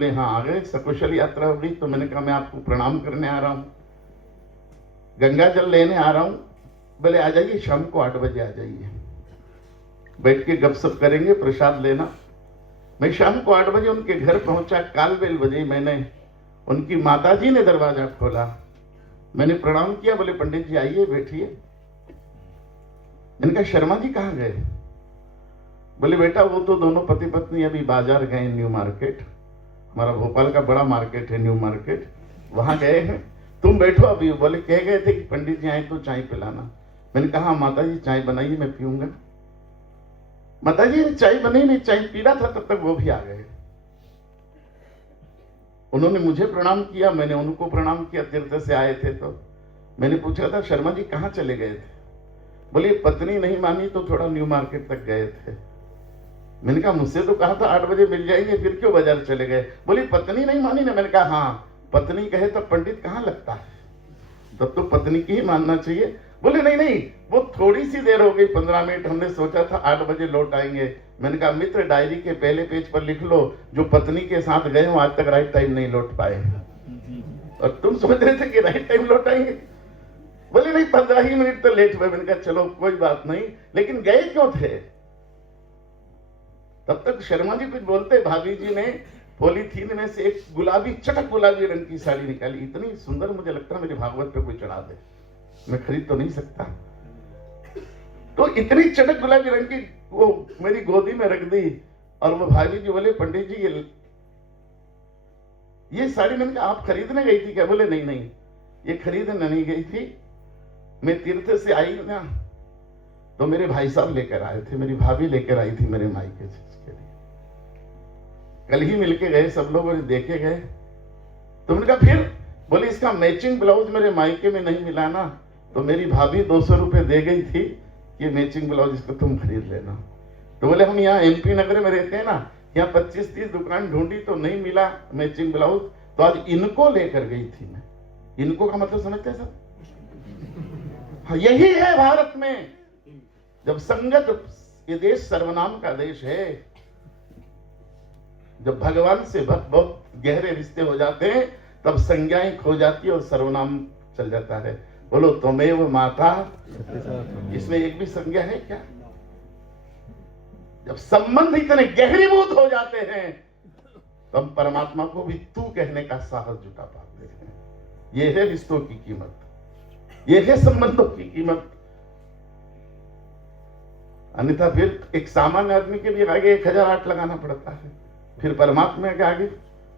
बोले हाँ आ गए, सकुशल यात्रा हो गई। तो मैंने कहा मैं आपको प्रणाम करने आ रहा हूँ, गंगा जल लेने आ रहा हूँ। बोले आ जाइए, शाम को 8 बजे आ जाइए, बैठ के गपशप करेंगे, प्रसाद लेना। मैं शाम को 8 बजे उनके घर पहुंचा। काल बेल बजे, मैंने उनकी माताजी ने दरवाजा खोला, मैंने प्रणाम किया। बोले पंडित जी आइए बैठिए। मैंने कहा शर्मा जी कहाँ गए? बोले बेटा वो तो दोनों पति पत्नी अभी बाजार गए, न्यू मार्केट, हमारा भोपाल का बड़ा मार्केट है न्यू मार्केट, वहां गए हैं, तुम बैठो अभी। बोले कह गए थे कि पंडित जी आए तो चाय पिलाना। मैंने कहा माता जी चाय बनाइए, मैं पीऊंगा। माता जी ने चाय बनाई नहीं, चाय पी रहा था तब तक वो भी आ गए। उन्होंने मुझे प्रणाम किया, मैंने उनको प्रणाम किया, तीर्थ से आए थे। तो मैंने पूछा था शर्मा जी कहाँ चले गए थे? बोले पत्नी नहीं मानी तो थोड़ा न्यू मार्केट तक गए थे। मैंने कहा मुझसे तो कहा था 8 बजे मिल जाएंगे, फिर क्यों बाजार चले गए? बोली पत्नी नहीं मानी ना। मैंने कहा हाँ, पत्नी कहे तब पंडित कहाँ लगता है, तब तो पत्नी की ही मानना चाहिए। बोले नहीं नहीं, वो थोड़ी सी देर हो गई, 15 मिनट, हमने सोचा था 8 बजे लौट आएंगे। मैंने कहा मित्र डायरी के पहले पेज पर लिख लो, जो पत्नी के साथ गए हो आज तक राइट टाइम नहीं लौट पाए, और तुम सोच रहे थे कि राइट टाइम लौट आएंगे। बोले नहीं 15 ही मिनट तो लेट हुए। मैंने कहा चलो कोई बात नहीं, लेकिन गए क्यों थे? तब तक शर्मा जी कुछ बोलते, भाभी जी ने पॉलीथीन में से एक गुलाबी, चटक गुलाबी रंग की साड़ी निकाली, इतनी सुंदर, मुझे लगता है मेरे भागवत पे कोई चढ़ा दे, मैं खरीद तो नहीं सकता। तो इतनी चटक गुलाबी रंग की वो मेरी गोदी में रख दी, और वो भाभी जी बोले पंडित जी ये साड़ी। मैंने कहा आप खरीदने गई थी क्या? बोले नहीं नहीं, ये खरीदने नहीं गई थी, मैं तीर्थ से आई ना, तो मेरे भाई साहब लेकर आए थे, मेरी भाभी लेकर आई थी मेरे मायके से इसके लिए, कल ही मिलके गए, सब लोगों ने देखे गए। तो मैंने कहा फिर? बोले इसका मैचिंग ब्लाउज मेरे मायके में नहीं मिला ना, तो मेरी भाभी 200 रुपए दे गई थी, ये मैचिंग ब्लाउज इसको तुम खरीद लेना। तो बोले हम यहाँ MP नगर में रहते हैं ना, यहाँ 25-30 दुकान ढूंढी तो नहीं मिला मैचिंग ब्लाउज, तो आज इनको लेकर गई थी मैं। इनको का मतलब समझते हैं सब? हाँ, यही है भारत में, जब संगत, ये देश सर्वनाम का देश है। जब भगवान से बहुत गहरे रिश्ते हो जाते हैं तब संज्ञाएं खो जाती है और सर्वनाम चल जाता है। बोलो त्वमेव माता, इसमें एक भी संज्ञा है क्या? जब संबंध इतने गहरीभूत हो जाते हैं तो हम परमात्मा को भी तू कहने का साहस जुटा पाते हैं। यह है रिश्तों की कीमत, यह है संबंधों की कीमत। अन्यथा फिर एक सामान्य आदमी के लिए आगे 1008 लगाना पड़ता है, फिर परमात्मा के आगे